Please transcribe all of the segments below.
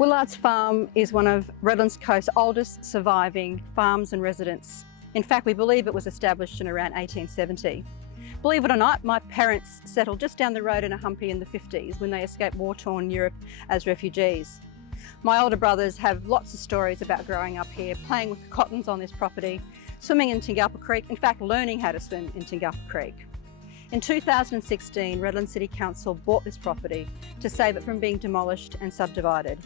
Willards Farm is one of Redland Coast's oldest surviving farms and residents. In fact, we believe it was established in around 1870. Believe it or not, my parents settled just down the road in a humpy in the 50s when they escaped war-torn Europe as refugees. My older brothers have lots of stories about growing up here, playing with the cottons on this property, swimming in Tingalpa Creek, in fact learning how to swim in Tingalpa Creek. In 2016, Redland City Council bought this property to save it from being demolished and subdivided.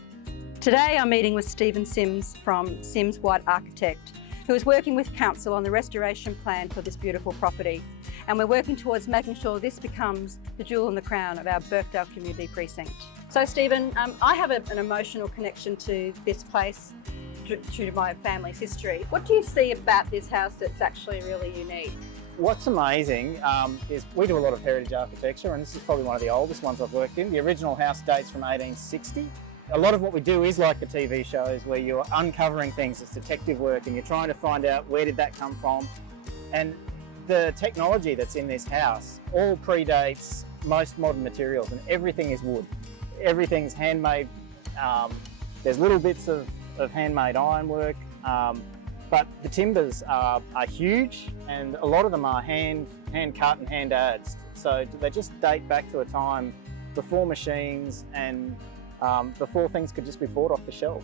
Today I'm meeting with Stephen Sims from Sims White Architect, who is working with Council on the restoration plan for this beautiful property. And we're working towards making sure this becomes the jewel in the crown of our Birkdale community precinct. So Stephen, I have an emotional connection to this place due to my family's history. What do you see about this house that's actually really unique? What's amazing is we do a lot of heritage architecture, and this is probably one of the oldest ones I've worked in. The original house dates from 1860. A lot of what we do is like the TV shows where you're uncovering things, it's detective work, and you're trying to find out where did that come from. And the technology that's in this house all predates most modern materials, and everything is wood. Everything's handmade. There's little bits of handmade ironwork, but the timbers are huge, and a lot of them are hand cut and hand adzed. So they just date back to a time before machines and before things could just be bought off the shelf.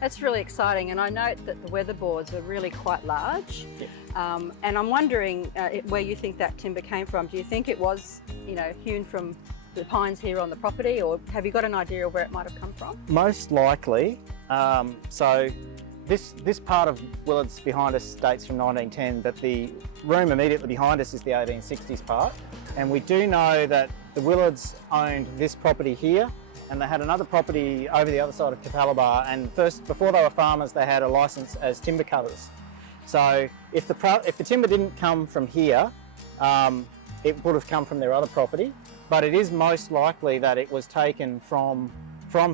That's really exciting, and I note that the weatherboards are really quite large. Yeah. And I'm wondering where you think that timber came from. Do you think it was, hewn from the pines here on the property, or have you got an idea of where it might have come from? Most likely. So this part of Willards behind us dates from 1910, but the room immediately behind us is the 1860s part. And we do know that the Willards owned this property here, and they had another property over the other side of Capalabar, and before they were farmers, they had a licence as timber cutters. So if the timber didn't come from here, it would have come from their other property, but it is most likely that it was taken from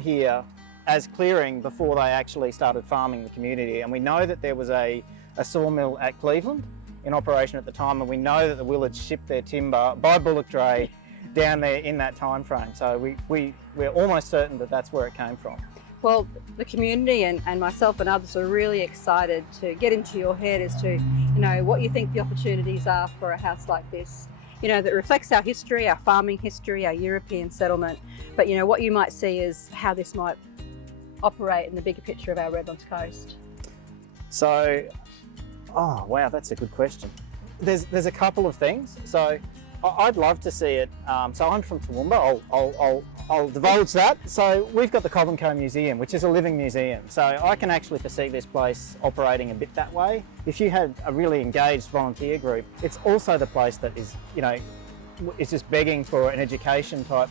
here as clearing before they actually started farming the community. And we know that there was a sawmill at Cleveland in operation at the time, and we know that the Willards shipped their timber by bullock dray down there in that time frame. So we're almost certain that that's where it came from. Well, the community and myself and others are really excited to get into your head as to, what you think the opportunities are for a house like this, that reflects our history, our farming history, our European settlement. But, what you might see is how this might operate in the bigger picture of our Redland Coast. So, oh wow, that's a good question. There's a couple of things. So I'd love to see it. So I'm from Toowoomba, I'll divulge that. So we've got the Cobb & Co Museum, which is a living museum. So I can actually foresee this place operating a bit that way. If you had a really engaged volunteer group, it's also the place that is, is just begging for an education type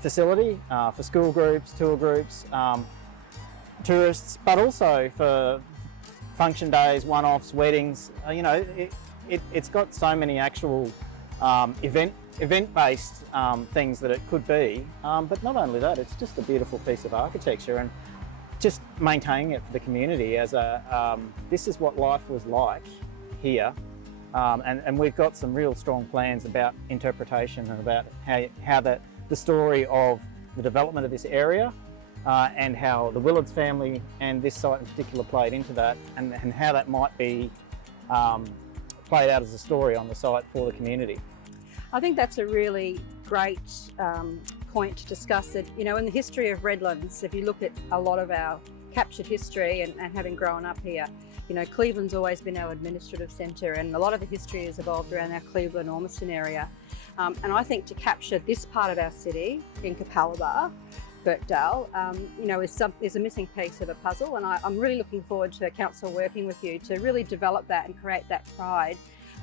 facility for school groups, tour groups, tourists, but also for function days, one-offs, weddings. It's got so many actual event-based things that it could be, but not only that, it's just a beautiful piece of architecture, and just maintaining it for the community as this is what life was like here, and we've got some real strong plans about interpretation and about how the story of the development of this area and how the Willards family and this site in particular played into that, and how that might be played out as a story on the site for the community. I think that's a really great point to discuss it. In the history of Redlands, if you look at a lot of our captured history and having grown up here, Cleveland's always been our administrative centre, and a lot of the history has evolved around our Cleveland-Ormiston area. And I think to capture this part of our city in Capalabar, Birkdale, is a missing piece of a puzzle, and I'm really looking forward to Council working with you to really develop that and create that pride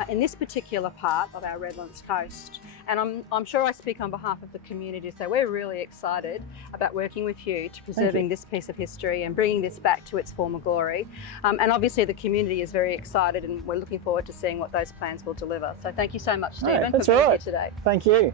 in this particular part of our Redlands Coast. And I'm sure I speak on behalf of the community, so we're really excited about working with you to preserving this piece of history and bringing this back to its former glory. And obviously the community is very excited, and we're looking forward to seeing what those plans will deliver. So thank you so much, Stephen, for being here today. Thank you.